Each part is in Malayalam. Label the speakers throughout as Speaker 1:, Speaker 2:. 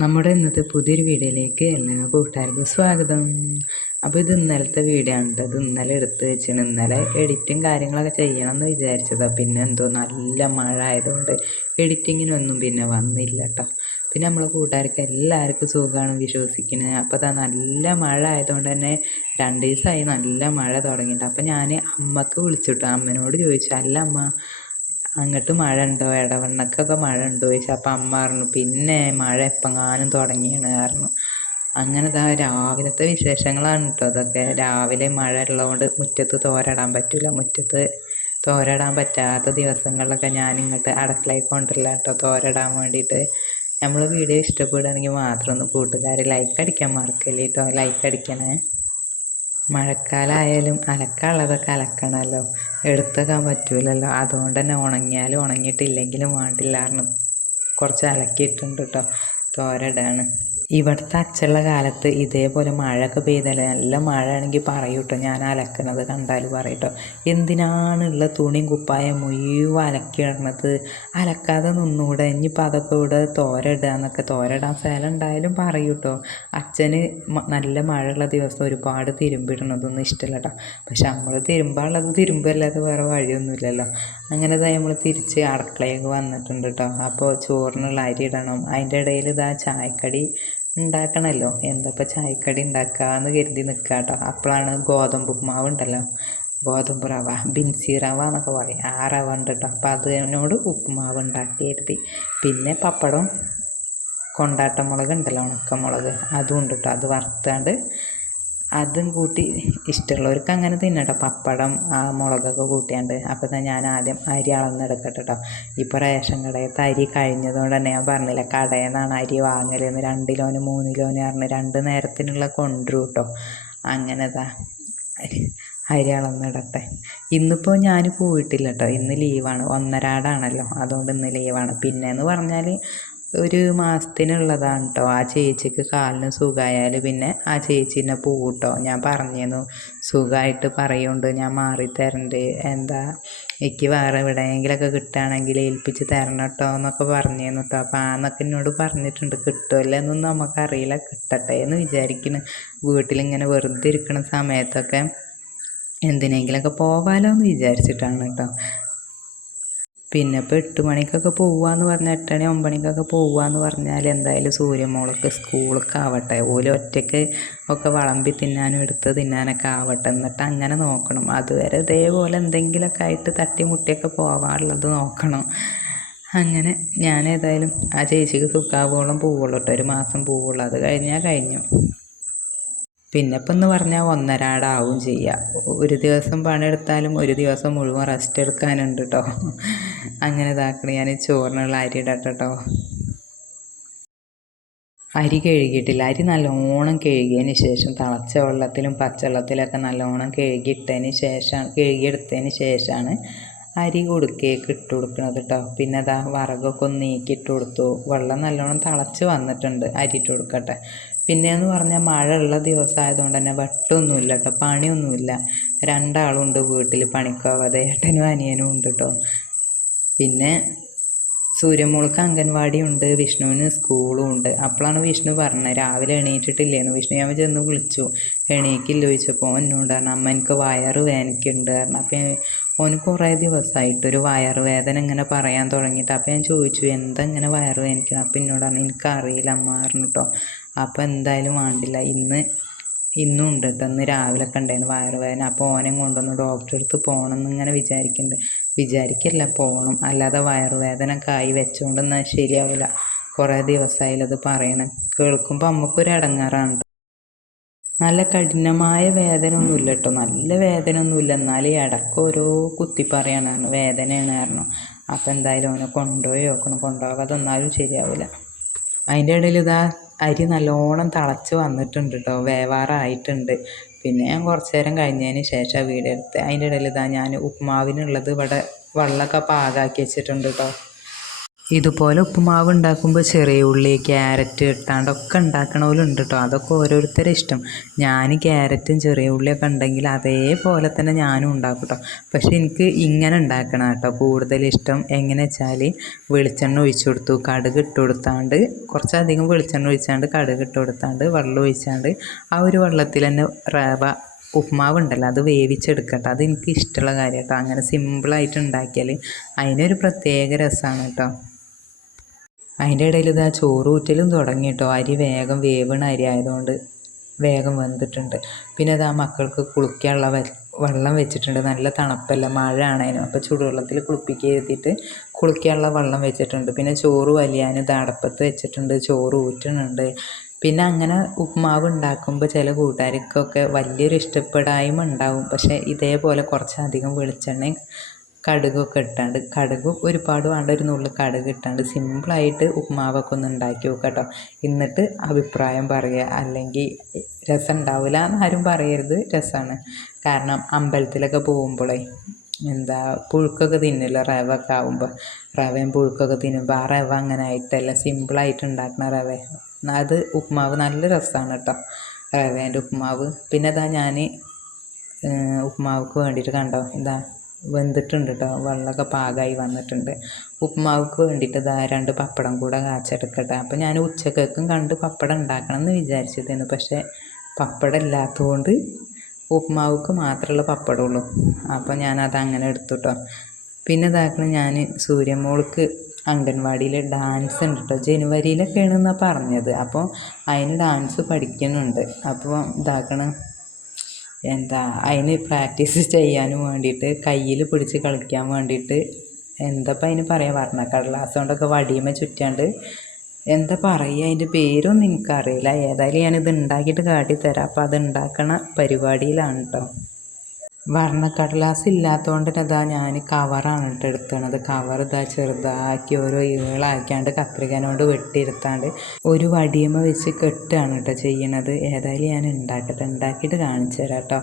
Speaker 1: നമ്മുടെ ഇന്നത്തെ പുതിയൊരു വീഡിയോയിലേക്ക് എല്ലാ കൂട്ടുകാർക്കും സ്വാഗതം. അപ്പോൾ ഇത് ഇന്നലത്തെ വീഡിയോ ആണ് ട്ടോ. ഇത് ഇന്നലെ എടുത്ത് വെച്ചാണ് ഇന്നലെ എഡിറ്റും കാര്യങ്ങളൊക്കെ ചെയ്യണം എന്ന് വിചാരിച്ചതാണ് പിന്നെ എന്തോ നല്ല മഴ ആയതുകൊണ്ട് എഡിറ്റിങ്ങിനൊന്നും പിന്നെ വന്നില്ല കേട്ടോ. പിന്നെ നമ്മളെ കൂട്ടുകാർക്ക് എല്ലാവർക്കും സുഖമാണ് വിശ്വസിക്കുന്നത് അപ്പോൾ അതാ നല്ല മഴ ആയതുകൊണ്ട് തന്നെ രണ്ട് ദിവസമായി നല്ല മഴ തുടങ്ങിയിട്ട് അപ്പോൾ ഞാൻ അമ്മയ്ക്ക് വിളിച്ചിട്ടു. അമ്മനോട് ചോദിച്ചു. അല്ല അമ്മ അങ്ങോട്ട് മഴ ഉണ്ടോ ഇടവണ്ണക്കൊക്കെ മഴ ഉണ്ടോ ചോദിച്ചു. അപ്പം അമ്മ പറഞ്ഞു പിന്നെ മഴ എപ്പങ്ങാനും തുടങ്ങിയാണ് കാരണം അങ്ങനെ ദാ രാവിലത്തെ വിശേഷങ്ങളാണ് കേട്ടോ അതൊക്കെ. രാവിലെ മഴ ഉള്ളതുകൊണ്ട് മുറ്റത്ത് തോരടാൻ പറ്റില്ല മുറ്റത്ത് തോരടാൻ പറ്റാത്ത ദിവസങ്ങളിലൊക്കെ ഞാൻ ഇങ്ങോട്ട് അടുക്കളയിൽ കൊണ്ടില്ല കേട്ടോ തോരടാൻ വേണ്ടിയിട്ട് നമ്മൾ വീഡിയോ ഇഷ്ടപ്പെടുകയാണെങ്കിൽ മാത്രം ഒന്ന് കൂട്ടുകാർ ലൈക്ക് അടിക്കാൻ മറക്കല്ലേ കേട്ടോ ലൈക്ക് അടിക്കണേ. മഴക്കാലമായാലും അലക്കാനുള്ളതൊക്കെ അലക്കണമല്ലോ. എടുത്തേക്കാൻ പറ്റൂലല്ലോ. അതുകൊണ്ട് തന്നെ ഉണങ്ങിയാലും ഉണങ്ങിയിട്ടില്ലെങ്കിലും വേണ്ടില്ല കാരണം കുറച്ച് അലക്കിയിട്ടുണ്ട് കേട്ടോ തോരടാണ്. ഇവിടുത്തെ അച്ചുള്ള കാലത്ത് ഇതേപോലെ മഴയൊക്കെ പെയ്താൽ നല്ല മഴയാണെങ്കിൽ പറയൂ കേട്ടോ ഞാൻ അലക്കണത് കണ്ടാൽ പറയട്ടോ എന്തിനാണ് എന്തിനാണുള്ള തുണിയും കുപ്പായം മുഴുവൻ അലക്കി ഇടണത്? അലക്കാതെ നിന്നൂടെ. ഇനിയിപ്പോൾ അതൊക്കെ ഇവിടെ തോരയിടുക എന്നൊക്കെ തോരയിടാൻ സ്ഥലം ഉണ്ടായാലും പറയൂ കേട്ടോ അച്ഛന് നല്ല മഴയുള്ള ദിവസം ഒരുപാട് തിരുമ്പിടണതൊന്നും ഇഷ്ടമല്ല കേട്ടോ പക്ഷെ നമ്മൾ തിരുമ്പാനുള്ളത് തിരുമ്പല്ലാതെ വേറെ വഴിയൊന്നുമില്ലല്ലോ. അങ്ങനെ നമ്മൾ തിരിച്ച് അടുക്കളയൊക്കെ വന്നിട്ടുണ്ട് കേട്ടോ അപ്പോൾ ചോറിനുള്ള അരി ഇടണം. അതിന്റെ ഇടയിൽ ഇതാ ചായക്കടി ഉണ്ടാക്കണമല്ലോ എന്താ ഇപ്പോൾ ചായക്കടി ഉണ്ടാക്കാമെന്ന് കരുതി നിൽക്കുക കേട്ടോ അപ്പോഴാണ് ഗോതമ്പ് ഉപ്മാവ് ഉണ്ടല്ലോ. ഗോതമ്പ് റവ ബിൻസി റവ എന്നൊക്കെ പറയും. ആ റവ ഉണ്ട് കേട്ടോ അപ്പോൾ അതിനോട് ഉപ്പുമാവ് ഉണ്ടാക്കി കരുതി. പിന്നെ പപ്പടം കൊണ്ടാട്ടമുളക് ഉണ്ടല്ലോ ഉണക്കമുളക്. അതും ഉണ്ട് കേട്ടോ അത് വറുത്താണ്ട് അതും കൂട്ടി ഇഷ്ടമുള്ളവർക്ക് അങ്ങനെ തിന്നട്ടോ പപ്പടം ആ മുളകൊക്കെ കൂട്ടിയാണ്ട്. അപ്പോൾ തന്നെ ഞാൻ ആദ്യം അരി അളന്നെടുക്കട്ടെ കേട്ടോ ഇപ്പോൾ റേഷൻ കടയത്ത് അരി കഴിഞ്ഞതുകൊണ്ട് തന്നെ ഞാൻ പറഞ്ഞില്ല കടയിൽ നിന്നാണ് അരി വാങ്ങലെന്ന്. രണ്ട് കിലോന് മൂന്ന് പറഞ്ഞ് രണ്ട് നേരത്തിനുള്ള കൊണ്ടുവരും കേട്ടോ അങ്ങനെതാ അരി അളന്നിടട്ടെ ഇന്നിപ്പോൾ ഞാൻ പോയിട്ടില്ല കേട്ടോ ഇന്ന് ലീവാണ്. ഒന്നരാടാണല്ലോ. അതുകൊണ്ട് ഇന്ന് ലീവാണ്. പിന്നെയെന്ന് പറഞ്ഞാൽ ഒരു മാസത്തിനുള്ളതാണ് കേട്ടോ ആ ചേച്ചിക്ക് കാലിന് സുഖമായാൽ പിന്നെ ആ ചേച്ചീനെ പോവും കേട്ടോ ഞാൻ പറഞ്ഞിരുന്നു. സുഖമായിട്ട് പറയുന്നുണ്ട് ഞാൻ മാറി തരണ്ട്. എന്താ എനിക്ക് വേറെ എവിടെയെങ്കിലൊക്കെ കിട്ടുകയാണെങ്കിൽ ഏൽപ്പിച്ച് തരണം കേട്ടോ എന്നൊക്കെ പറഞ്ഞിരുന്നു കേട്ടോ അപ്പോൾ ആന്നൊക്കെ എന്നോട് പറഞ്ഞിട്ടുണ്ട് കിട്ടുമല്ലോ എന്നൊന്നും നമുക്കറിയില്ല. കിട്ടട്ടെ എന്ന് വിചാരിക്കുന്നു വീട്ടിലിങ്ങനെ വെറുതെ ഇരിക്കുന്ന സമയത്തൊക്കെ എന്തിനെങ്കിലൊക്കെ പോകാമല്ലോ എന്ന് വിചാരിച്ചിട്ടാണ് കേട്ടോ പിന്നെ ഇപ്പോൾ എട്ട് മണിക്കൊക്കെ പോവാന്ന് പറഞ്ഞാൽ എട്ടണി ഒമ്പണിക്കൊക്കെ പോവാന്ന് പറഞ്ഞാൽ എന്തായാലും സൂര്യമോളൊക്കെ സ്കൂളൊക്കെ ആവട്ടെ. ഓൽ ഒറ്റയ്ക്ക് ഒക്കെ വളമ്പി തിന്നാനും എടുത്ത് തിന്നാനൊക്കെ ആവട്ടെ. എന്നിട്ട് അങ്ങനെ നോക്കണം. അതുവരെ ഇതേപോലെ എന്തെങ്കിലുമൊക്കെ ആയിട്ട് തട്ടിമുട്ടിയൊക്കെ പോവാറുള്ളത് നോക്കണം. അങ്ങനെ ഞാൻ ഏതായാലും ആ ചേച്ചിക്ക് സുഖാവോളം പോവുള്ളൂ കേട്ടോ ഒരു മാസം പോവുള്ളൂ. അത് കഴിഞ്ഞാൽ കഴിഞ്ഞു. പിന്നെ ഇപ്പം എന്ന് പറഞ്ഞാൽ ഒന്നരാടാവും ചെയ്യുക ഒരു ദിവസം പണിയെടുത്താലും ഒരു ദിവസം മുഴുവൻ റെസ്റ്റ് എടുക്കാനുണ്ട് കേട്ടോ അങ്ങനെ ഇതാക്കണം. ഞാൻ ചോറിനുള്ള അരി ഇടട്ടെ അരി കഴുകിയിട്ടില്ല. അരി നല്ലോണം കഴുകിയതിന് ശേഷം തിളച്ച വെള്ളത്തിലും പച്ചവെള്ളത്തിലൊക്കെ നല്ലോണം കഴുകിയിട്ടതിന് ശേഷമാണ് കഴുകിയെടുത്തതിന് ശേഷമാണ് അരി കൊടുക്കേക്ക് ഇട്ട് കൊടുക്കണത് കേട്ടോ പിന്നെ അതാ വറകൊക്കെ ഒന്ന് നീക്കിയിട്ട് കൊടുത്തു. വെള്ളം നല്ലോണം തിളച്ച് വന്നിട്ടുണ്ട്. അരി ഇട്ട് കൊടുക്കട്ടെ. പിന്നെയെന്ന് പറഞ്ഞാൽ മഴ ഉള്ള ദിവസമായതുകൊണ്ട് തന്നെ വെട്ടമൊന്നുമില്ല കേട്ടോ പണിയൊന്നുമില്ല. രണ്ടാളുണ്ട് വീട്ടിൽ പണിക്കാവാതെ ഏട്ടനും അനിയനും ഉണ്ട് കേട്ടോ. പിന്നെ സൂര്യമോൾക്ക് അംഗൻവാടി ഉണ്ട് വിഷ്ണുവിന് സ്കൂളും ഉണ്ട്. അപ്പോഴാണ് വിഷ്ണു പറഞ്ഞത് രാവിലെ എണീറ്റിട്ടില്ലേന്ന്. വിഷ്ണു ഞാൻ ചെന്ന് വിളിച്ചു എണീക്കില്ല ചോദിച്ചപ്പോൾ എന്നോട് പറഞ്ഞു അമ്മ എനിക്ക് വയറ് വേനയ്ക്കുണ്ട് പറഞ്ഞു. അപ്പം ഓന് കുറേ ദിവസമായിട്ടൊരു വയറ് വേദന ഇങ്ങനെ പറയാൻ തുടങ്ങിയിട്ട് അപ്പം ഞാൻ ചോദിച്ചു എന്താ ഇങ്ങനെ വയറ് വേനിക്കണം അപ്പം എന്നോട് പറഞ്ഞു എനിക്കറിയില്ല അമ്മ പറഞ്ഞു കേട്ടോ. അപ്പോൾ എന്തായാലും വേണ്ടില്ല. ഇന്ന് ഇന്നും ഉണ്ട് കേട്ടോ ഇന്ന് രാവിലെ ഒക്കെ ഉണ്ടായിരുന്നു വയറുവേദന. അപ്പോൾ ഓനെ കൊണ്ടൊന്ന് ഡോക്ടറെ അടുത്ത് പോകണം എന്നിങ്ങനെ വിചാരിക്കുന്നുണ്ട് വിചാരിക്കില്ല പോകണം അല്ലാതെ വയറുവേദന കായി ആയി വെച്ചുകൊണ്ട് എന്നാൽ ശരിയാവില്ല കുറേ ദിവസമായാലത് പറയണം. കേൾക്കുമ്പോൾ നമുക്കൊരു ഇടങ്ങാറാണ്. നല്ല കഠിനമായ വേദന ഒന്നുമില്ല കേട്ടോ നല്ല വേദന ഒന്നുമില്ല എന്നാലും ഇടയ്ക്ക് ഓരോ കുത്തി പറയണതാണ് വേദനയാണ് കാരണം അപ്പോൾ എന്തായാലും അവനെ കൊണ്ടുപോയി നോക്കണം. കൊണ്ടുപോകാതെ എന്നാലും ശരിയാവില്ല അതിന്റെ ഇടയിൽ ഇതാ അരി നല്ലോണം തിളച്ച് വന്നിട്ടുണ്ട് കേട്ടോ വേവാറായിട്ടുണ്ട്. പിന്നെ ഞാൻ കുറച്ച് നേരം കഴിഞ്ഞതിന് ശേഷം വീടെടുത്ത് അതിന്റെ ഇടയിൽ ഇതാ ഞാൻ ഉപ്പുമാവിനുള്ളത് ഇവിടെ വെള്ളമൊക്കെ പാകമാക്കി വെച്ചിട്ടുണ്ട് കേട്ടോ ഇതുപോലെ ഉപ്പുമാവ് ഉണ്ടാക്കുമ്പോൾ ചെറിയ ഉള്ളി ക്യാരറ്റ് ഇട്ടാണ്ടൊക്കെ ഉണ്ടാക്കണവരുണ്ട് കേട്ടോ അതൊക്കെ ഓരോരുത്തരെ ഇഷ്ടം. ഞാൻ ക്യാരറ്റും ചെറിയ ഉള്ളിയൊക്കെ ഉണ്ടെങ്കിൽ അതേപോലെ തന്നെ ഞാനും ഉണ്ടാക്കും കേട്ടോ പക്ഷേ എനിക്ക് ഇങ്ങനെ ഉണ്ടാക്കണം കേട്ടോ. കൂടുതൽ ഇഷ്ടം എങ്ങനെ വെച്ചാൽ വെളിച്ചെണ്ണ ഒഴിച്ചു കൊടുത്തു കടുക് ഇട്ട് കൊടുത്താണ്ട് കുറച്ചധികം വെളിച്ചെണ്ണ ഒഴിച്ചാണ്ട് കടുക് ഇട്ട് കൊടുത്താണ്ട് വെള്ളം ഒഴിച്ചാണ്ട് ആ ഒരു വെള്ളത്തിൽ തന്നെ റവ ഉപ്പുമാവ് ഉണ്ടല്ലോ അത് വേവിച്ചെടുക്കട്ടെ. അത് എനിക്ക് ഇഷ്ടമുള്ള കാര്യം കേട്ടോ അങ്ങനെ സിമ്പിളായിട്ട് ഉണ്ടാക്കിയാൽ അതിനൊരു പ്രത്യേക രസമാണ് കേട്ടോ. അതിന്റെ ഇടയിൽ ഇതാ ചോറ് ഊറ്റലും തുടങ്ങി കേട്ടോ അരി വേഗം വേവണ അരി ആയതുകൊണ്ട് വേഗം വെന്തിട്ടുണ്ട്. പിന്നെ ഇതാ മക്കൾക്ക് കുളിക്കാനുള്ള വെള്ളം വെച്ചിട്ടുണ്ട്. നല്ല തണുപ്പല്ല മഴ ആണേനും അപ്പോൾ ചൂടുവെള്ളത്തിൽ കുളിപ്പിക്കുക എഴുതിയിട്ട് കുളിക്കാനുള്ള വെള്ളം വെച്ചിട്ടുണ്ട്. പിന്നെ ചോറ് വലിയാൻ ഇത് അടപ്പത്ത് വെച്ചിട്ടുണ്ട്. ചോറ് ഊറ്റുന്നുണ്ട്. പിന്നെ അങ്ങനെ ഉപ്മാവ് ഉണ്ടാക്കുമ്പോൾ ചില കൂട്ടുകാർക്കൊക്കെ വലിയൊരു ഇഷ്ടപ്പെടായ്മ ഉണ്ടാവും. പക്ഷേ ഇതേപോലെ കുറച്ചധികം വെളിച്ചെണ്ണയും കടുകൊക്കെ ഇട്ടാണ്ട് കടുക് ഒരുപാട് വേണ്ട ഒരു നുള്ളു കടുക് ഇട്ടാണ്ട് സിമ്പിളായിട്ട് ഉപ്പുമാവൊക്കെ ഒന്ന് ഉണ്ടാക്കി നോക്കുക കേട്ടോ. എന്നിട്ട് അഭിപ്രായം പറയുക. അല്ലെങ്കിൽ രസം ഉണ്ടാവില്ല എന്ന് ആരും പറയരുത്. രസമാണ് കാരണം അമ്പലത്തിലൊക്കെ പോകുമ്പോഴേ എന്താ പുഴുക്കൊക്കെ തിന്നില്ല റവ ഒക്കെ ആകുമ്പോൾ റവയും പുഴുക്കൊക്കെ തിന്നുമ്പോൾ ആ റവ അങ്ങനെ ആയിട്ടല്ല സിമ്പിളായിട്ട് ഉണ്ടാക്കുന്ന റവ? അത് ഉപ്മാവ് നല്ല രസമാണ് കേട്ടോ. റവേന്റെ ഉപ്മാവ്. പിന്നെ ഇതാ ഞാൻ ഉപ്മാവ്ക്ക് വേണ്ടിയിട്ട് കണ്ടോ? ഇതാ വെന്തിട്ടുണ്ട് കേട്ടോ വെള്ളമൊക്കെ പാകമായി വന്നിട്ടുണ്ട്. ഉപ്പുമാവ്ക്ക് വേണ്ടിയിട്ട് ഇതാ രണ്ട് പപ്പടം കൂടെ കാച്ചെടുക്കട്ടെ. അപ്പോൾ ഞാൻ ഉച്ചക്കേക്കും കണ്ട് പപ്പടം ഉണ്ടാക്കണം എന്ന് വിചാരിച്ചതായിരുന്നു. പക്ഷേ പപ്പടം ഇല്ലാത്തതുകൊണ്ട് ഉപ്പുമാവ്ക്ക് മാത്രമുള്ള പപ്പടമുള്ളൂ. അപ്പോൾ ഞാനത് അങ്ങനെ എടുത്തു കേട്ടോ പിന്നെ ഇതാക്കണം ഞാൻ സൂര്യമോൾക്ക് അംഗൻവാടിയിൽ ഡാൻസ് ഉണ്ട് കേട്ടോ ജനുവരിയിലൊക്കെയാണ് എന്നാണ് പറഞ്ഞത്. അപ്പോൾ അതിന് ഡാൻസ് പഠിക്കുന്നുണ്ട്. അപ്പോൾ ഇതാക്കണം എന്താ അതിന് പ്രാക്ടീസ് ചെയ്യാനും വേണ്ടിയിട്ട് കയ്യിൽ പിടിച്ച് കളിക്കാൻ വേണ്ടിയിട്ട് എന്താ അതിന് അതിന് പറയുക വർണക്കടലാസ് കൊണ്ടൊക്കെ വടിയുമ്മ ചുറ്റാണ്ട് എന്താ പറയുക അതിന്റെ പേരൊന്നും എനിക്കറിയില്ല. ഏതായാലും ഞാനിത് ഉണ്ടാക്കിയിട്ട് കാട്ടിത്തരാം. അപ്പോൾ അത് ഉണ്ടാക്കണ പരിപാടിയിലാണ് കേട്ടോ വർണക്കടലാസ് ഇല്ലാത്തതുകൊണ്ട് ഇതാ ഞാൻ കവറാണ് കേട്ടോ എടുത്തണത്. കവർ ഇതാ ചെറുതാക്കി ഓരോ ഈളാക്കിയാണ്ട് കത്രികനോട് വെട്ടിയെടുത്താണ്ട് ഒരു വടിയമ്മ വെച്ച് കെട്ടുകയാണ് കേട്ടോ ചെയ്യണത്. ഏതായാലും ഞാൻ ഉണ്ടാക്കട്ടെ. ഉണ്ടാക്കിയിട്ട് കാണിച്ചു തരാം കേട്ടോ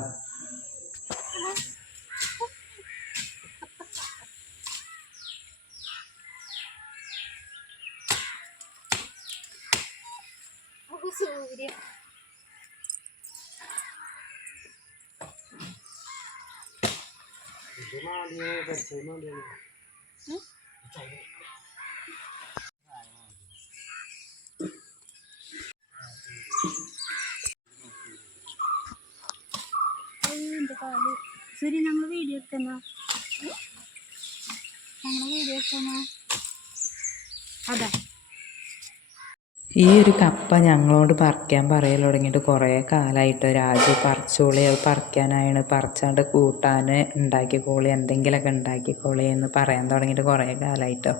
Speaker 2: സൂര്യ ഞങ്ങൾ വീഡിയോ എടുക്കുന്ന ഞങ്ങൾ വീഡിയോ എടുക്കുന്ന അതാ.
Speaker 1: ഈ ഒരു കപ്പ ഞങ്ങളോട് പറിക്കാൻ പറയൽ തുടങ്ങിയിട്ട് കുറേ കാലമായിട്ട് രാജു പറിച്ചോളി. അത് പറിക്കാനായാണ് പറിച്ചാണ്ട് കൂട്ടാൻ ഉണ്ടാക്കിക്കോളി എന്തെങ്കിലുമൊക്കെ ഉണ്ടാക്കിക്കോളി എന്ന് പറയാൻ തുടങ്ങിയിട്ട് കുറേ കാലമായിട്ടോ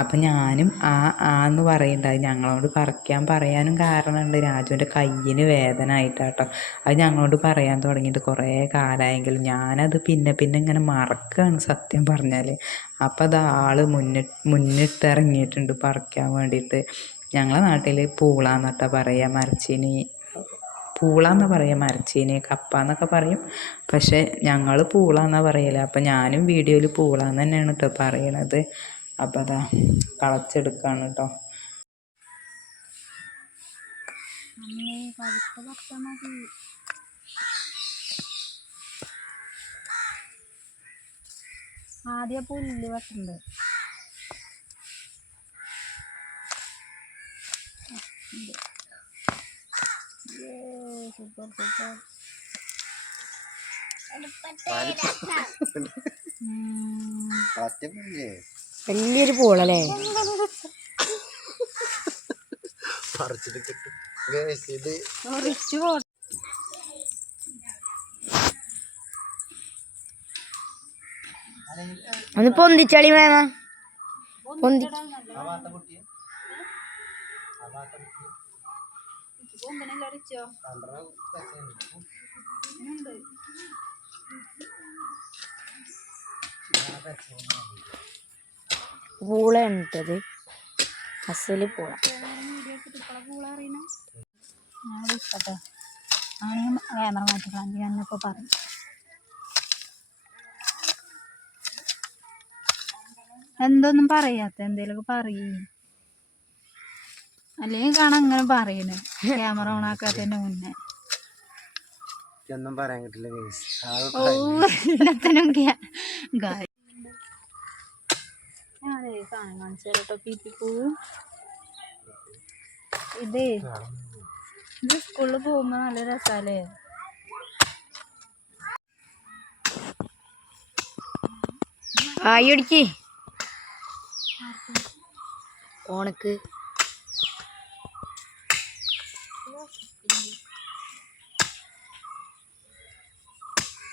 Speaker 1: അപ്പം ഞാനും ആ ആ എന്ന് പറയുന്നുണ്ടായി ഞങ്ങളോട് പറിക്കാൻ പറയാനും കാരണമുണ്ട് രാജുവിന്റെ കയ്യിന് വേദന ആയിട്ടാട്ടോ അത് ഞങ്ങളോട് പറയാൻ തുടങ്ങിയിട്ട് കുറേ കാലമായെങ്കിലും ഞാനത് പിന്നെ പിന്നെ ഇങ്ങനെ മറക്കുകയാണ് സത്യം പറഞ്ഞാൽ അപ്പോൾ അത് ആൾ മുന്നിട്ട് മുന്നിട്ടിറങ്ങിയിട്ടുണ്ട് പറിക്കാൻ വേണ്ടിയിട്ട്. ഞങ്ങളെ നാട്ടിൽ പൂള എന്നൊക്കെ പറയുക മരച്ചീനി. പൂള എന്ന് പറയുക മരച്ചീനി കപ്പ എന്നൊക്കെ പറയും. പക്ഷേ ഞങ്ങൾ പൂള എന്നാണ് പറയൽ. അപ്പം ഞാനും വീഡിയോയിൽ പൂള എന്ന് തന്നെയാണ് കേട്ടോ പറയണത്. അപ്പം അതാ കളച്ചെടുക്കുകയാണ് കേട്ടോ
Speaker 2: ആദ്യം പുല്ല് വെട്ടുണ്ട്? സൂപ്പർ സൂപ്പർ
Speaker 3: വലിയൊരു പൂളല്ലേ? ഒന്ന് പൊന്തിച്ചളി മേമ. പൊന്തി അസൽ പൂള.
Speaker 2: ഞാൻ ഇഷ്ടട്ടെ ആണെങ്കിൽ ക്യാമറ മാറ്റിക്കളാം ഞാൻ ഇപ്പോൾ പറയും. എന്തൊന്നും പറയാത്ത എന്തേലൊക്കെ പറയേ. അല്ലെങ്കിൽ കാണാൻ അങ്ങനെ പറയണേ. ക്യാമറ ഓൺ ആക്കാത്തതിന്റെ മുന്നേ.
Speaker 4: ഒന്നും പറയാൻ കിട്ടില്ല
Speaker 2: ഇതേ ഇത് സ്കൂളിൽ പോകുമ്പോ നല്ല രസാലേ
Speaker 3: ആയി ഓണക്ക്.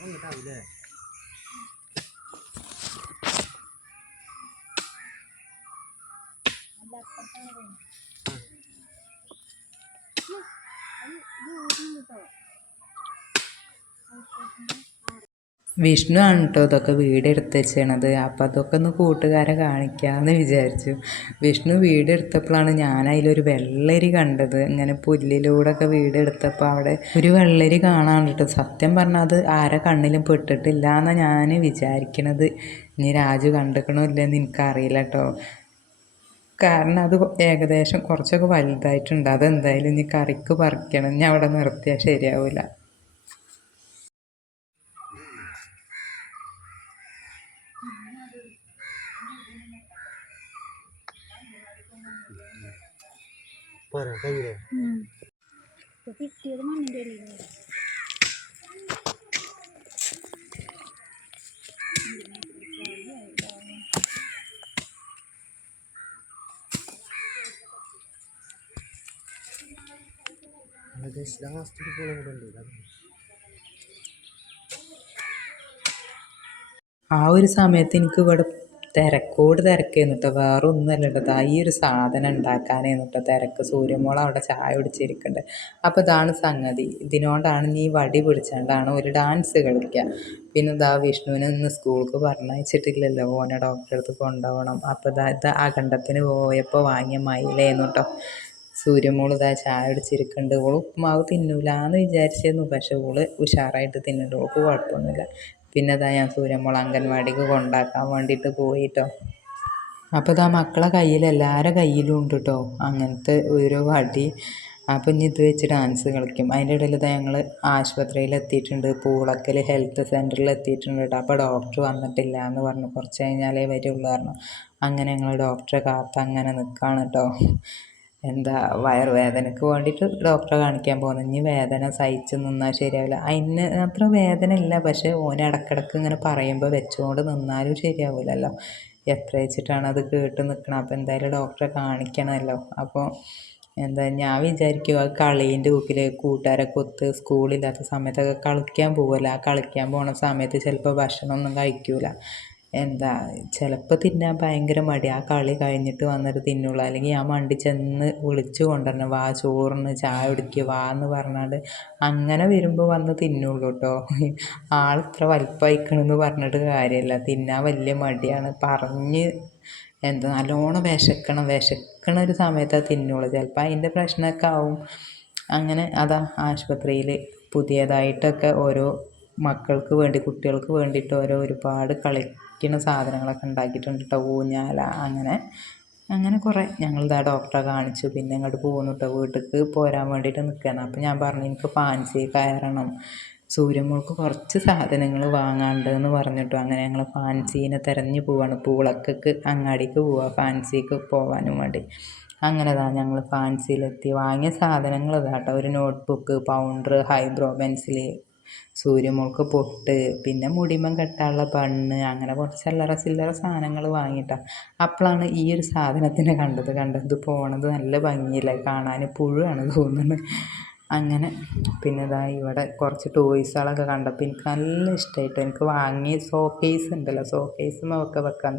Speaker 4: അപ്പം കിട്ടാവില്ലേ
Speaker 1: വിഷ്ണു ആണ് കേട്ടോ ഇതൊക്കെ വീടെടുത്ത് വെച്ചത് അപ്പം അതൊക്കെ ഒന്ന് കൂട്ടുകാരെ കാണിക്കാമെന്ന് വിചാരിച്ചു. വിഷ്ണു വീടെടുത്തപ്പോഴാണ് ഞാൻ അതിലൊരു വെള്ളരി കണ്ടത്. ഇങ്ങനെ പുല്ലിലൂടെ ഒക്കെ വീടെടുത്തപ്പോൾ അവിടെ ഒരു വെള്ളരി കാണാൻ കേട്ടോ സത്യം പറഞ്ഞാൽ അത് ആരെ കണ്ണിലും പെട്ടിട്ടില്ല എന്നാണ് ഞാൻ വിചാരിക്കണത്. ഇനി രാജു കണ്ടിക്കണോ ഇല്ലെന്ന് എനിക്കറിയില്ല കേട്ടോ കാരണം അത് ഏകദേശം കുറച്ചൊക്കെ വലുതായിട്ടുണ്ട്. അതെന്തായാലും ഇനി കറിക്ക് പറിക്കണം. ഇനി അവിടെ നിർത്തിയാൽ ശരിയാവില്ല
Speaker 4: പോരാ കയ്യിലേ.
Speaker 2: കിട്ടിയത് മണ്ണിന്റെ അടിയിൽ
Speaker 4: ഗൈസ് ലാസ്റ്റ് ഒരു ഉണ്ട്
Speaker 1: ആ ഒരു സമയത്ത് എനിക്ക് ഇവിടെ തിരക്കോട് തിരക്കായിരുന്നു കേട്ടോ വേറെ ഒന്നുമല്ല കേട്ടോ ഈ ഒരു സാധനം ഉണ്ടാക്കാനായിരുന്നു കേട്ടോ തിരക്ക്. സൂര്യമോൾ അവിടെ ചായ കുടിച്ചിരിക്കുന്നുണ്ട് അപ്പോൾ ഇതാണ് സംഗതി. ഇതിനോണ്ടാണ് നീ വടി പിടിച്ചാണ്ടാണ് ഒരു ഡാൻസ് കളിക്കുക പിന്നെ ഇതാ വിഷ്ണുവിനെ ഇന്ന് സ്കൂൾക്ക് പറഞ്ഞയച്ചിട്ടില്ലല്ലോ. ഓനെ ഡോക്ടറെ അടുത്ത് കൊണ്ടുപോകണം. അപ്പോൾ ഇതാ ഇത് അഖണ്ഡത്തിന് പോയപ്പോൾ വാങ്ങിയ മയിലായിരുന്നു കേട്ടോ സൂര്യമോൾ ഇതാ ചായ കുടിച്ചിരിക്കുന്നുണ്ട് ഓൾ ഉപ്പുമാവ് തിന്നൂലാന്ന് വിചാരിച്ചിരുന്നു പക്ഷെ ഓൾ ഉഷാറായിട്ട് തിന്നുന്നുണ്ട് ഓൾക്ക് കുഴപ്പമൊന്നുമില്ല. പിന്നെ ഇതാ ഞാൻ സൂര്യമ്മോൾ അംഗൻവാടിക്ക് കൊണ്ടാക്കാൻ വേണ്ടിയിട്ട് പോയിട്ടോ. അപ്പോൾ ഇതാ മക്കളെ കയ്യിൽ എല്ലാവരുടെ കയ്യിലും ഉണ്ട് കേട്ടോ അങ്ങനത്തെ ഒരു വടി. അപ്പം ഇനി ഇത് വെച്ച് ഡാൻസ് കളിക്കും. അതിന്റെ ഇടയിൽ ഇതാ ഞങ്ങൾ ആശുപത്രിയിൽ എത്തിയിട്ടുണ്ട്. പൂളക്കൽ ഹെൽത്ത് സെന്ററിൽ എത്തിയിട്ടുണ്ട് കേട്ടോ അപ്പോൾ ഡോക്ടർ വന്നിട്ടില്ല എന്ന് പറഞ്ഞു. കുറച്ച് കഴിഞ്ഞാലേ വരുള്ളൂ പറഞ്ഞു. അങ്ങനെ ഞങ്ങൾ ഡോക്ടറെ കാത്ത് അങ്ങനെ നിൽക്കുകയാണ് കേട്ടോ എന്താ വയറുവേദനയ്ക്ക് വേണ്ടിയിട്ട് ഡോക്ടറെ കാണിക്കാൻ പോകുന്നത് ഇനി വേദന സഹിച്ച് നിന്നാൽ ശരിയാവില്ല. അതിന് അത്ര വേദന ഇല്ല പക്ഷേ ഓന ഇടക്കിടക്ക് ഇങ്ങനെ പറയുമ്പോൾ വെച്ചുകൊണ്ട് നിന്നാലും ശരിയാവില്ലല്ലോ എത്ര വെച്ചിട്ടാണ് അത് കേട്ട് നിൽക്കണം അപ്പോൾ എന്തായാലും ഡോക്ടറെ കാണിക്കണമല്ലോ അപ്പോൾ എന്താ ഞാൻ വിചാരിക്കും ആ കളീന്റെ ഊക്കിൽ കൂട്ടുകാരൊക്കെ ഒത്ത് സ്കൂളില്ലാത്ത സമയത്തൊക്കെ കളിക്കാൻ പോകുമല്ലോ ആ കളിക്കാൻ പോണ സമയത്ത് ചിലപ്പോൾ ഭക്ഷണമൊന്നും കഴിക്കൂല. എന്താ ചിലപ്പോൾ തിന്നാൻ ഭയങ്കര മടി. ആ കളി കഴിഞ്ഞിട്ട് വന്നിട്ട് തിന്നുള്ളൂ അല്ലെങ്കിൽ ഞാൻ മണ്ടി ചെന്ന് വിളിച്ചു കൊണ്ടുവരണം. വാ ചോറിന് ചായ കുടിക്കുക വാ എന്ന് പറഞ്ഞാണ്ട് അങ്ങനെ വരുമ്പോൾ വന്ന് തിന്നുള്ളൂ കേട്ടോ ആൾ ഇത്ര വലിപ്പമായിക്കണമെന്ന് പറഞ്ഞിട്ട് കാര്യമില്ല. തിന്നാൻ വലിയ മടിയാണ്. പറഞ്ഞ് എന്താ നല്ലോണം വിശക്കണം. വിശക്കണ ഒരു സമയത്താണ് തിന്നുള്ളൂ ചിലപ്പോൾ അതിന്റെ പ്രശ്നമൊക്കെ ആവും. അങ്ങനെ അതാ ആശുപത്രിയിൽ പുതിയതായിട്ടൊക്കെ ഓരോ മക്കൾക്ക് വേണ്ടി കുട്ടികൾക്ക് വേണ്ടിയിട്ട് ഓരോ ഒരുപാട് കളിക്കുന്ന സാധനങ്ങളൊക്കെ ഉണ്ടാക്കിയിട്ടുണ്ട്. കേട്ടോ ഊഞ്ഞാല അങ്ങനെ. അങ്ങനെ കുറേ. ഞങ്ങളിതാ ഡോക്ടറെ കാണിച്ചു. പിന്നെ ഇങ്ങോട്ട് പോകുന്നു കേട്ടോ വീട്ടിലേക്ക് പോരാൻ വേണ്ടിയിട്ട് നിൽക്കുകയാണ് അപ്പോൾ ഞാൻ പറഞ്ഞു എനിക്ക് ഫാൻസി കയറണം. സൂര്യമുൾക്ക് കുറച്ച് സാധനങ്ങൾ വാങ്ങാണ്ട് എന്ന് പറഞ്ഞിട്ടു. അങ്ങനെ ഞങ്ങൾ ഫാൻസീനെ തിരഞ്ഞു പോവാണ്. പൂളക്കക്ക് അങ്ങാടിക്ക് പോവുക ഫാൻസിക്ക് പോകാനും വേണ്ടി. അങ്ങനെ ഇതാ ഞങ്ങൾ ഫാൻസിയിലെത്തി. വാങ്ങിയ സാധനങ്ങൾ ഇതാട്ടോ ഒരു നോട്ട്ബുക്ക് പൗണ്ടർ ഹൈബ്രോ പെൻസിൽ സൂര്യമോൾക്ക് പൊട്ട് പിന്നെ മുടിമൻ കെട്ടാനുള്ള ബണ്ണ് അങ്ങനെ കുറച്ച് ചില്ലറ ചില്ലറ സാധനങ്ങൾ വാങ്ങിയിട്ടാണ് അപ്പോഴാണ് ഈ ഒരു സാധനത്തിനെ കണ്ടത്. കണ്ടത് പോണത് നല്ല ഭംഗിയില്ലേ? കാണാൻ പുഴുവാണ് തോന്നുന്നത്. അങ്ങനെ പിന്നെ ഇതാ ഇവിടെ കുറച്ച് ടോയ്സുകളൊക്കെ കണ്ടപ്പോൾ എനിക്ക് നല്ല ഇഷ്ടമായിട്ട് എനിക്ക് വാങ്ങിയ സോക്കേസ് കേസ് ഉണ്ടല്ലോ ഷോ കേസുമൊക്കെ വെക്കാൻ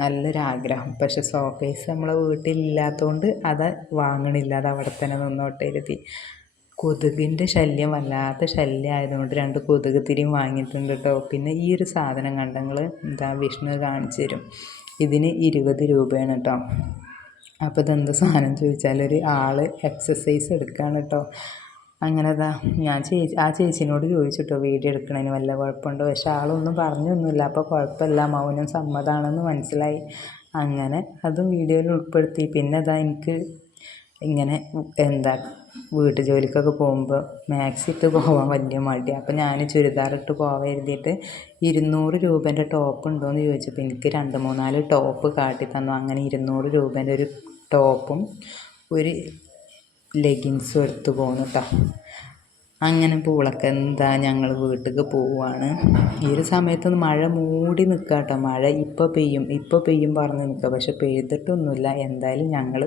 Speaker 1: നല്ലൊരാഗ്രഹം പക്ഷെ സോക്കേസ് നമ്മളെ വീട്ടിലില്ലാത്തതുകൊണ്ട് അത് വാങ്ങണില്ല. അത് അവിടെ തന്നെ നിന്നോട്ടെ എഴുതി കൊതുകിന്റെ ശല്യം വല്ലാത്ത ശല്യം ആയതുകൊണ്ട് രണ്ട് കൊതുക് തിരിയും വാങ്ങിയിട്ടുണ്ട് കേട്ടോ പിന്നെ ഈ ഒരു സാധനം കണ്ടങ്ങൾ എന്താ വിഷ്ണു കാണിച്ചു തരും. ഇതിന് ഇരുപത് രൂപയാണ് കേട്ടോ അപ്പോൾ ഇതെന്ത് സാധനം ചോദിച്ചാൽ ഒരു ആൾ എക്സസൈസ് എടുക്കുകയാണ് കേട്ടോ അങ്ങനെ അതാ ഞാൻ ചേച്ചി ആ ചേച്ചിനോട് ചോദിച്ചിട്ടോ വീഡിയോ എടുക്കണതിന് വല്ല കുഴപ്പമുണ്ടോ? പക്ഷെ ആളൊന്നും പറഞ്ഞൊന്നുമില്ല. അപ്പോൾ കുഴപ്പമില്ല മൗനം സമ്മതമാണെന്ന് മനസ്സിലായി. അങ്ങനെ അതും വീഡിയോയിൽ ഉൾപ്പെടുത്തി. പിന്നെ അതാ എനിക്ക് ഇങ്ങനെ എന്താ വീട്ടു ജോലിക്കൊക്കെ പോകുമ്പോൾ മാക്സി ഇട്ട് പോകാൻ വലിയ മടി അപ്പം ഞാൻ ചുരിദാർ ഇട്ട് പോകാൻ എഴുതിയിട്ട് ഇരുന്നൂറ് രൂപേന്റെ ടോപ്പ് ഉണ്ടോയെന്ന് ചോദിച്ചപ്പോൾ എനിക്ക് രണ്ട് മൂന്നാൽ ടോപ്പ് കാട്ടി തന്നു. അങ്ങനെ ഇരുന്നൂറ് രൂപേന്റെ ഒരു ടോപ്പും ഒരു ലെഗിൻസും എടുത്തു പോന്നു കേട്ടോ അങ്ങനെ പൂളൊക്കെ എന്താ ഞങ്ങൾ വീട്ടിലേക്ക് പോവുകയാണ് ഈ ഒരു സമയത്തൊന്ന് മഴ മൂടി നിൽക്കുക കേട്ടോ മഴ ഇപ്പോൾ പെയ്യും ഇപ്പോൾ പെയ്യും പറഞ്ഞ് നിൽക്കുക പക്ഷെ പെയ്തിട്ടൊന്നുമില്ല. എന്തായാലും ഞങ്ങൾ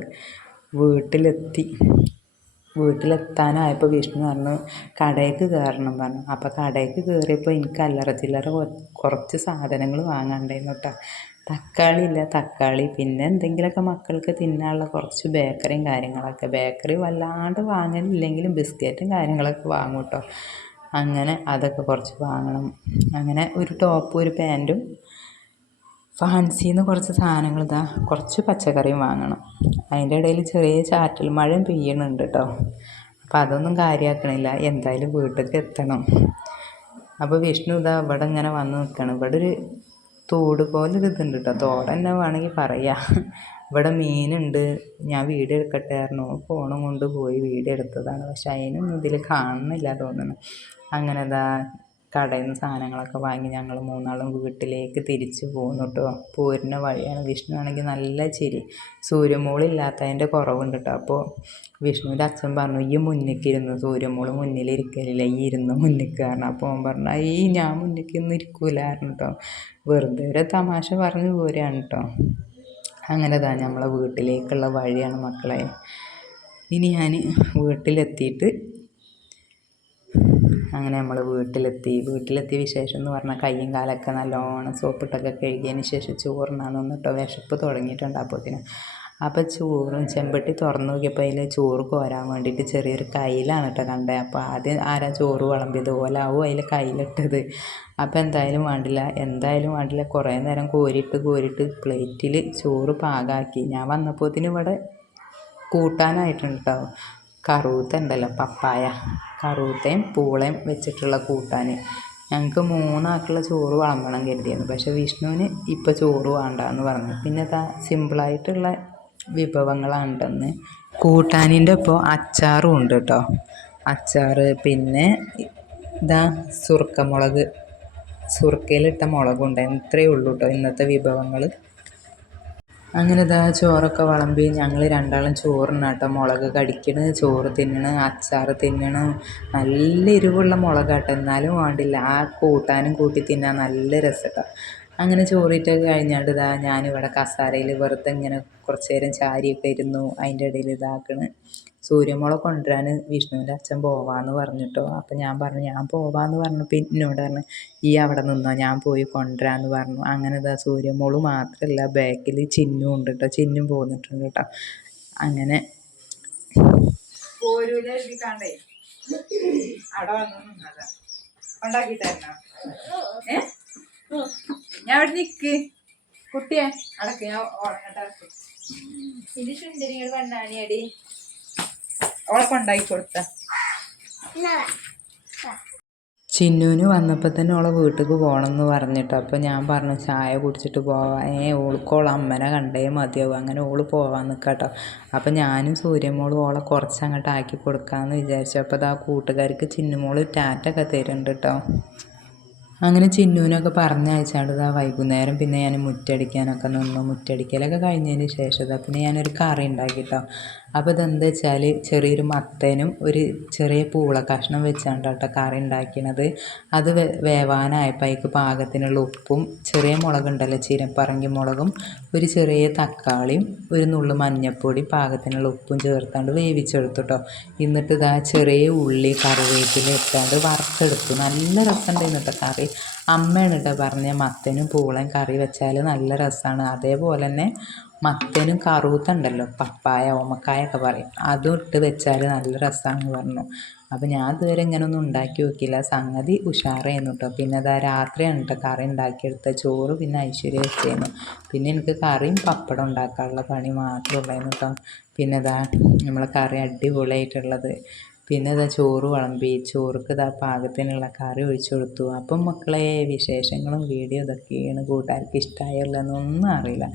Speaker 1: വീട്ടിലെത്തി. വീട്ടിലെത്താനായപ്പോൾ വിഷ്ണു പറഞ്ഞു കടയിലേക്ക് കയറണം പറഞ്ഞു. അപ്പോൾ കടയിലേക്ക് കയറിയപ്പോൾ എനിക്ക് അല്ലറ ചില്ലറ കുറച്ച് സാധനങ്ങൾ വാങ്ങാണ്ടായിരുന്നു കേട്ടോ തക്കാളി ഇല്ല തക്കാളി. പിന്നെ എന്തെങ്കിലുമൊക്കെ മക്കൾക്ക് തിന്നാനുള്ള കുറച്ച് ബേക്കറിയും കാര്യങ്ങളൊക്കെ. ബേക്കറി വല്ലാണ്ട് വാങ്ങലില്ലെങ്കിലും ബിസ്ക്കറ്റും കാര്യങ്ങളൊക്കെ വാങ്ങും കേട്ടോ അങ്ങനെ അതൊക്കെ കുറച്ച് വാങ്ങണം. അങ്ങനെ ഒരു ടോപ്പും ഒരു പാന്റും ഫാൻസിന്ന് കുറച്ച് സാധനങ്ങൾ ഇതാ കുറച്ച് പച്ചക്കറിയും വാങ്ങണം. അതിന്റെ ഇടയിൽ ചെറിയ ചാറ്റൽ മഴയും പെയ്യണുണ്ട് കേട്ടോ അപ്പോൾ അതൊന്നും കാര്യമാക്കണില്ല എന്തായാലും വീട്ടിലേക്ക് എത്തണം. അപ്പോൾ വിഷ്ണു ഇതാ ഇവിടെ ഇങ്ങനെ വന്ന് നിൽക്കണം ഇവിടെ ഒരു തോട് പോലെ ഒരു ഇതുണ്ട് കേട്ടോ തോട് തന്നെ വേണമെങ്കിൽ പറയാം. ഇവിടെ മീനുണ്ട്. ഞാൻ വീട് എടുക്കട്ടെ ആയിരുന്നു ഫോണും കൊണ്ട് പോയി വീട് എടുത്തതാണ്. പക്ഷേ അതിനൊന്നും ഇതിൽ കാണുന്നില്ല തോന്നുന്നു. അങ്ങനെ ഇതാ കടയിൽ നിന്ന് സാധനങ്ങളൊക്കെ വാങ്ങി ഞങ്ങൾ മൂന്നാളും വീട്ടിലേക്ക് തിരിച്ചു പോന്നു കേട്ടോ പോരുന്ന വഴിയാണ് വിഷ്ണു ആണെങ്കിൽ നല്ല ചിരി. സൂര്യമോളില്ലാത്തതിന്റെ കുറവുണ്ട് കേട്ടോ അപ്പോൾ വിഷ്ണുവിന്റെ അച്ഛൻ പറഞ്ഞു ഈ മുന്നിക്കിരുന്നു സൂര്യമോൾ മുന്നിലിരിക്കലില്ല. ഈ ഇരുന്ന് മുന്നിക്ക് കാരണം അപ്പോൾ അവൻ പറഞ്ഞു ഈ ഞാൻ മുന്നിക്കൊന്നും ഇരിക്കൂലായിരുന്നു കേട്ടോ വെറുതെ ഒരു തമാശ പറഞ്ഞു പോരാണ് കേട്ടോ അങ്ങനെ താ നമ്മളെ വീട്ടിലേക്കുള്ള വഴിയാണ് മക്കളെ. ഇനി ഞാൻ വീട്ടിലെത്തിയിട്ട് അങ്ങനെ നമ്മൾ വീട്ടിലെത്തി. വീട്ടിലെത്തിയ വിശേഷം എന്ന് പറഞ്ഞാൽ കയ്യും കാലൊക്കെ നല്ലോണം സോപ്പിട്ടൊക്കെ കഴുകിയതിന് ശേഷം ചോറിനാൻ നിന്നിട്ടോ വിശപ്പ് തുടങ്ങിയിട്ടുണ്ട് അപ്പോഴത്തേനും അപ്പോൾ ചോറും ചെമ്പട്ടി തുറന്നു നോക്കിയപ്പോൾ അതിൽ ചോറ് കോരാൻ വേണ്ടിയിട്ട് ചെറിയൊരു കയ്യിലാണ് കേട്ടോ കണ്ടത് അപ്പോൾ ആദ്യം ആരാ ചോറ് വിളമ്പിയത്? ഓലാവും അതിൽ കയ്യിലിട്ടത്? അപ്പോൾ എന്തായാലും വേണ്ടില്ല. എന്തായാലും വേണ്ടില്ല. കുറേ നേരം കോരിയിട്ട് കോരിയിട്ട് പ്ലേറ്റിൽ ചോറ് പാകാക്കി. ഞാൻ വന്നപ്പോഴത്തേനും ഇവിടെ കൂട്ടാനായിട്ടുണ്ട് കേട്ടോ. കറൂത്ത ഉണ്ടല്ലോ പപ്പായ. കറൂത്തയും പൂളയും വെച്ചിട്ടുള്ള കൂട്ടാൻ ഞങ്ങൾക്ക് മൂന്നാക്കുള്ള ചോറ് വിളമ്പണം കരുതിയിരുന്നു പക്ഷേ വിഷ്ണുവിന് ഇപ്പോൾ ചോറ് വേണ്ട എന്ന് പറഞ്ഞു. പിന്നെ ഇതാ സിമ്പിളായിട്ടുള്ള വിഭവങ്ങളാണ്ടെന്ന് കൂട്ടാനിന്റെ ഒപ്പം അച്ചാറും ഉണ്ട് കേട്ടോ അച്ചാറ് പിന്നെ ഇതാ സുർക്കമുളക്. സുർക്കയിലിട്ട മുളകുണ്ട്. ഇത്രയേ ഉള്ളൂ കേട്ടോ ഇന്നത്തെ വിഭവങ്ങൾ അങ്ങനെ ഇതാ ചോറൊക്കെ വിളമ്പി ഞങ്ങൾ രണ്ടാളും ചോറിനാട്ടോ മുളക് കടിക്കണ് ചോറ് തിന്നണ് അച്ചാർ തിന്നണ്. നല്ല എരിവുള്ള മുളകാട്ടോ. എന്നാലും വേണ്ടില്ല. ആ കൂട്ടാനും കൂട്ടി തിന്നാൻ നല്ല രസട്ടോ. അങ്ങനെ ചോറിട്ടൊക്കെ കഴിഞ്ഞാണ്ട് ഇതാ ഞാനിവിടെ കസാരയിൽ വെറുതെ ഇങ്ങനെ കുറച്ച് നേരം ചാരിയൊക്കെ ഇരുന്നു. അതിന്റെ ഇടയിൽ ഇതാക്കണ്. സൂര്യമുള കൊണ്ടുവരാൻ വിഷ്ണുവിന്റെ അച്ഛൻ പോവാന്ന് പറഞ്ഞിട്ടോ. അപ്പം ഞാൻ പറഞ്ഞു ഞാൻ പോവാന്ന് പറഞ്ഞപ്പോൾ എന്നോട് പറഞ്ഞു ഈ അവിടെ നിന്നോ? ഞാൻ പോയി കൊണ്ടുവരാമെന്ന് പറഞ്ഞു. അങ്ങനെ ഇതാ സൂര്യമോൾ മാത്രമല്ല ബാക്കിൽ ചിന്നും ഉണ്ട് കേട്ടോ ചിന്നും പോന്നിട്ടുണ്ട് കേട്ടോ അങ്ങനെ ഉണ്ടാക്കി തരണോ ഏ? ഞാൻ അവിടെ നിക്ക്. കുട്ടിയെ അടക്ക് ഞാൻ ഉറങ്ങട്ടെ. ഇത് സുന്ദരികൾ കണ്ണാണിയടി അവളെ കൊണ്ടായി കൊടുത്ത. ചിന്നുവിന് വന്നപ്പോൾ തന്നെ ഓളെ വീട്ടിലേക്ക് പോകണം എന്ന് പറഞ്ഞിട്ട് അപ്പോൾ ഞാൻ പറഞ്ഞു ചായ കുടിച്ചിട്ട് പോവാം. ഏ ഓൾക്കോളെ അമ്മനെ കണ്ടേ മതിയാവും. അങ്ങനെ ഓൾ പോവാൻ നിൽക്കട്ടോ അപ്പോൾ ഞാനും സൂര്യമോളും ഓളെ കുറച്ച് അങ്ങോട്ട് ആക്കി കൊടുക്കാമെന്ന് വിചാരിച്ചു. അപ്പോൾ അത് ആ കൂട്ടുകാർക്ക് ചിന്നുമോൾ ടാറ്റൊക്കെ തരുന്നുണ്ട് കേട്ടോ അങ്ങനെ ചിന്നുവിനൊക്കെ പറഞ്ഞയച്ചാണ്ട് ഇതാ വൈകുന്നേരം പിന്നെ ഞാൻ മുറ്റടിക്കാനൊക്കെ നിന്നു. മുറ്റടിക്കലൊക്കെ കഴിഞ്ഞതിന് ശേഷം ഇതാ പിന്നെ ഞാനൊരു കറി ഉണ്ടാക്കി കേട്ടോ അപ്പോൾ ഇതെന്താ വെച്ചാൽ ചെറിയൊരു മത്തനും ഒരു ചെറിയ പൂള കഷ്ണം വെച്ചാണ് കേട്ടോ കറി ഉണ്ടാക്കിയത് അത് വേവാനായപ്പോൾ അതിക്ക് പാകത്തിനുള്ള ഉപ്പും ചെറിയ മുളകുണ്ടല്ലോ ചീരപ്പറങ്കി മുളകും ഒരു ചെറിയ തക്കാളിയും ഒരു നുള്ളു മഞ്ഞൾപ്പൊടി പാകത്തിനുള്ള ഉപ്പും ചേർത്താണ്ട് വേവിച്ചെടുത്തു എന്നിട്ട് ഇതാ ചെറിയ ഉള്ളി കറിവേപ്പില ഇട്ടാണ്ട് വറുത്തെടുത്തു. നല്ല രസമുണ്ടായിരുന്നു കേട്ടോ കറി. അമ്മയാണ് കേട്ടോ പറഞ്ഞ മത്തനും പൂളയും കറി വെച്ചാൽ നല്ല രസമാണ്. അതേപോലെ തന്നെ മത്തനും കറുത്തുണ്ടല്ലോ പപ്പായ ഓമക്കായ ഒക്കെ പറയും. അതും ഇട്ട് വെച്ചാൽ നല്ല രസമാണെന്ന് പറഞ്ഞു. അപ്പോൾ ഞാൻ ഇതുവരെ ഇങ്ങനെ ഒന്നും ഉണ്ടാക്കി നോക്കിയില്ല. സംഗതി ഉഷാറായിരുന്നു കേട്ടോ പിന്നെ അതാ രാത്രിയാണ് കേട്ടോ കറി ഉണ്ടാക്കിയെടുത്ത ചോറ് പിന്നെ ഐശ്വര്യ വെച്ചായിരുന്നു പിന്നെ എനിക്ക് കറിയും പപ്പടം ഉണ്ടാക്കാനുള്ള പണി മാത്രമേ ഉള്ളായിരുന്നു കേട്ടോ പിന്നെ അതാ നമ്മളെ കറി അടിപൊളിയായിട്ടുള്ളത്. പിന്നെ ഇതാ ചോറ് വിളമ്പി ചോറുക്ക് ഇതാ പാകത്തിനുള്ള കറി ഒഴിച്ചു കൊടുത്തു. അപ്പം മക്കളെ വിശേഷങ്ങളും വീഡിയോ ഇതൊക്കെയാണ് കൂട്ടുകാർക്ക് ഇഷ്ടമായല്ലെന്നൊന്നും അറിയില്ല.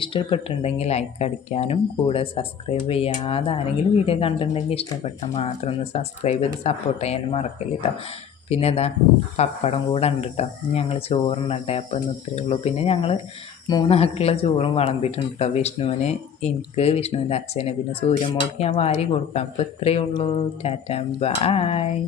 Speaker 1: ഇഷ്ടപ്പെട്ടിട്ടുണ്ടെങ്കിൽ ലൈക്ക് അടിക്കാനും കൂടെ സബ്സ്ക്രൈബ് ചെയ്യാതെ ആരെങ്കിലും വീഡിയോ കണ്ടിട്ടുണ്ടെങ്കിൽ ഇഷ്ടപ്പെട്ടാൽ മാത്രം ഒന്ന് സബ്സ്ക്രൈബ് ചെയ്ത് സപ്പോർട്ട് ചെയ്യാനും മറക്കില്ല കേട്ടോ പിന്നെ ഇതാ പപ്പടം കൂടെ ഉണ്ട് കേട്ടോ ഞങ്ങൾ ചോറുണ്ടട്ടെ അപ്പോൾ ഇന്ന് ഇത്രയേ ഉള്ളൂ. പിന്നെ ഞങ്ങൾ മൂന്നാൾക്കുള്ള ചോറും വളമ്പിട്ടുണ്ട് കേട്ടോ വിഷ്ണുവിന് എനിക്ക് വിഷ്ണുവിന്റെ അച്ഛന്. പിന്നെ സൂര്യമോൾക്ക് ഞാൻ വാരി കൊടുക്കാം. അപ്പോൾ ഇത്രയേ ഉള്ളൂ. ടാറ്റാ. ബായ്